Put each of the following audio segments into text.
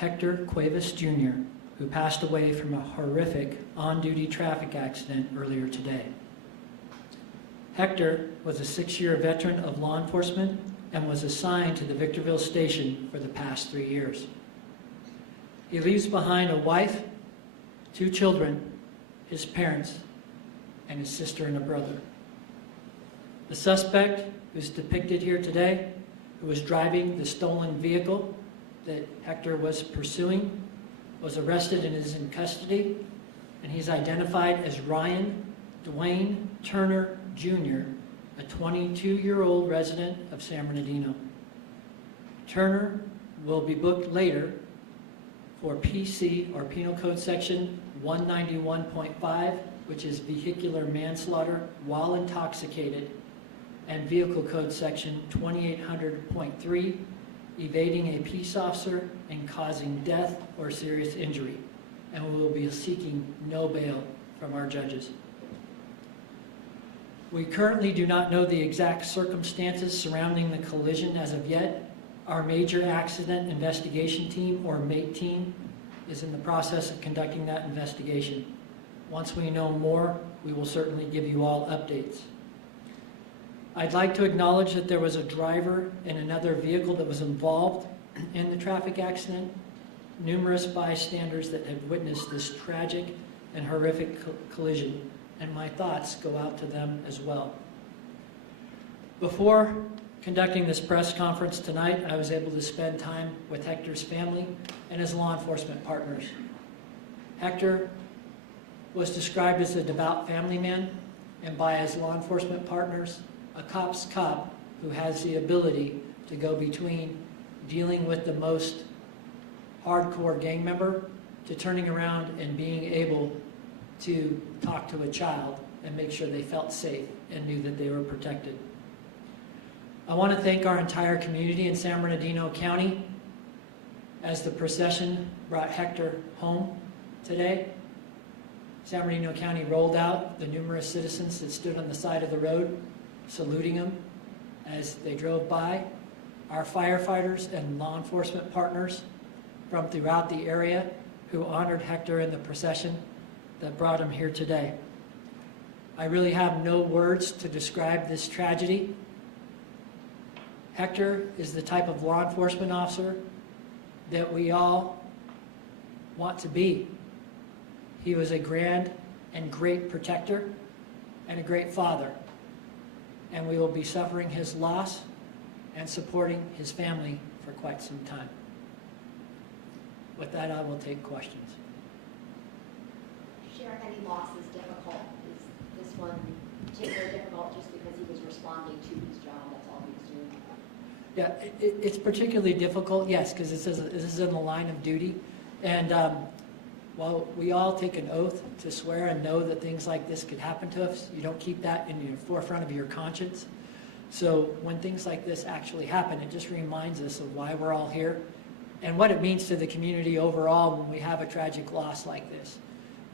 Hector Cuevas Jr., who passed away from a horrific on-duty traffic accident earlier today. Hector was a 6-year veteran of law enforcement and was assigned to the Victorville station for the past 3 years. He leaves behind a wife, 2 children, his parents, and his sister and a brother. The suspect, who's depicted here today, who was driving the stolen vehicle that Hector was pursuing, was arrested and is in custody, and he's identified as Ryan Dwayne Turner Jr., a 22-year-old resident of San Bernardino. Turner will be booked later for PC, or Penal Code Section 191.5, which is vehicular manslaughter while intoxicated, and Vehicle Code Section 2800.3, evading a peace officer and causing death or serious injury, and we will be seeking no bail from our judges. We currently do not know the exact circumstances surrounding the collision as of yet. Our Major Accident Investigation Team, or MATE team, is in the process of conducting that investigation. Once we know more, we will certainly give you all updates. I'd like to acknowledge that there was a driver in another vehicle that was involved in the traffic accident, numerous bystanders that have witnessed this tragic and horrific collision, and my thoughts go out to them as well. Before conducting this press conference tonight, I was able to spend time with Hector's family and his law enforcement partners. Hector was described as a devout family man, and by his law enforcement partners, a cop's cop who has the ability to go between dealing with the most hardcore gang member to turning around and being able to talk to a child and make sure they felt safe and knew that they were protected. I want to thank our entire community in San Bernardino County as the procession brought Hector home today. San Bernardino County rolled out the numerous citizens that stood on the side of the road saluting him as they drove by. Our firefighters and law enforcement partners from throughout the area who honored Hector in the procession that brought him here today. I really have no words to describe this tragedy. Hector is the type of law enforcement officer that we all want to be. He was a grand and great protector and a great father, and we will be suffering his loss and supporting his family for quite some time. With that, I will take questions. Sheriff, any loss is difficult. Is this one particularly difficult just because he was responding to his job? That's all he was doing? Yeah, it's particularly difficult, yes, because this is in the line of duty. And while we all take an oath to swear and know that things like this could happen to us, you don't keep that in the forefront of your conscience. So when things like this actually happen, it just reminds us of why we're all here and what it means to the community overall when we have a tragic loss like this.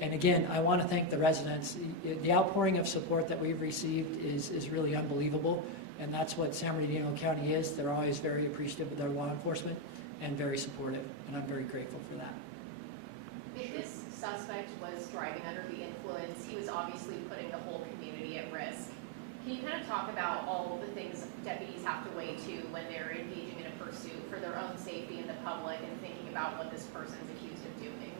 And again, I want to thank the residents. The outpouring of support that we've received is really unbelievable, and that's what San Bernardino County is. They're always very appreciative of their law enforcement and very supportive, and I'm very grateful for that. If this suspect was driving under the influence, he was obviously putting the whole community at risk. Can you kind of talk about all of the things deputies have to weigh to when they're engaging in a pursuit for their own safety and the public and thinking about what this person's accused of doing?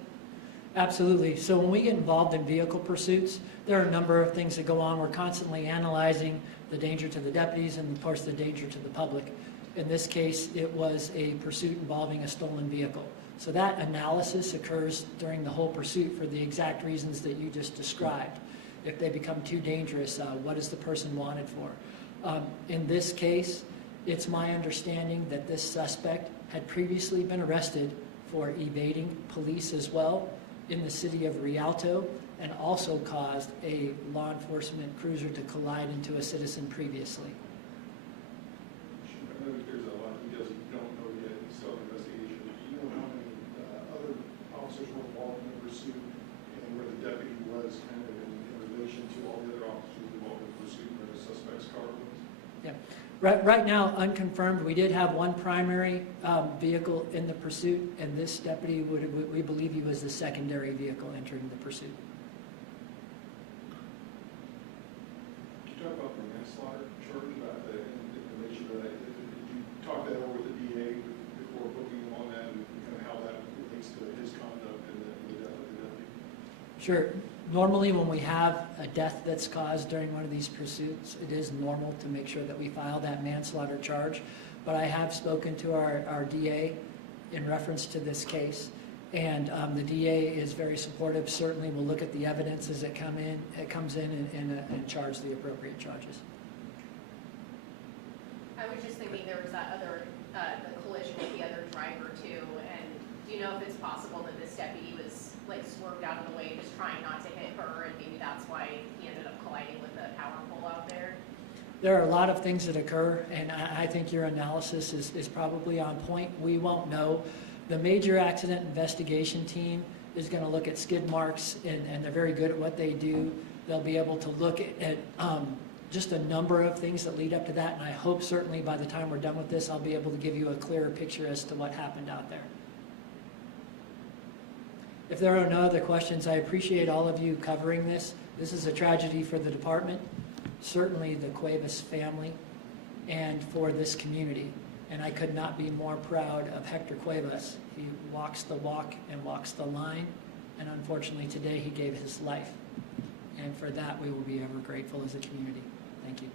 Absolutely. So when we get involved in vehicle pursuits, there are a number of things that go on. We're constantly analyzing the danger to the deputies and, of course, the danger to the public. In this case, it was a pursuit involving a stolen vehicle. So that analysis occurs during the whole pursuit for the exact reasons that you just described. If they become too dangerous, what is the person wanted for? In this case, it's my understanding that this suspect had previously been arrested for evading police as well in the city of Rialto, and also caused a law enforcement cruiser to collide into a citizen previously. I know that there's a lot of details you don't know yet in self-investigation. Do you know how many other officers were involved in the pursuit and where the deputy was kind of in relation to all the other officers involved in the pursuit where the suspect's car was? Yeah. Right now, unconfirmed, we did have one primary vehicle in the pursuit, and this deputy, we believe he was the secondary vehicle entering the pursuit. Can you talk about the manslaughter charge, about the information that, did you talk that over with the DA before booking him on that, and kind of how that relates to his conduct and the death of the deputy? Sure. Normally, when we have a death that's caused during one of these pursuits, it is normal to make sure that we file that manslaughter charge. But I have spoken to our DA in reference to this case, and the DA is very supportive. Certainly, we'll look at the evidence as it comes in, and charge the appropriate charges. I was just thinking there was that other, the collision with the other driver too, and do you know if it's possible that this deputy was like swerved out of the way, just trying not to hit her, and maybe that's why he ended up colliding with the power pole out there? There are a lot of things that occur, and I think your analysis is probably on point. We won't know. The major accident investigation team is going to look at skid marks, and they're very good at what they do. They'll be able to look at just a number of things that lead up to that, and I hope certainly by the time we're done with this, I'll be able to give you a clearer picture as to what happened out there. If there are no other questions, I appreciate all of you covering this. This is a tragedy for the department, certainly the Cuevas family, and for this community. And I could not be more proud of Hector Cuevas. He walks the walk and walks the line, and unfortunately today he gave his life. And for that we will be ever grateful as a community. Thank you.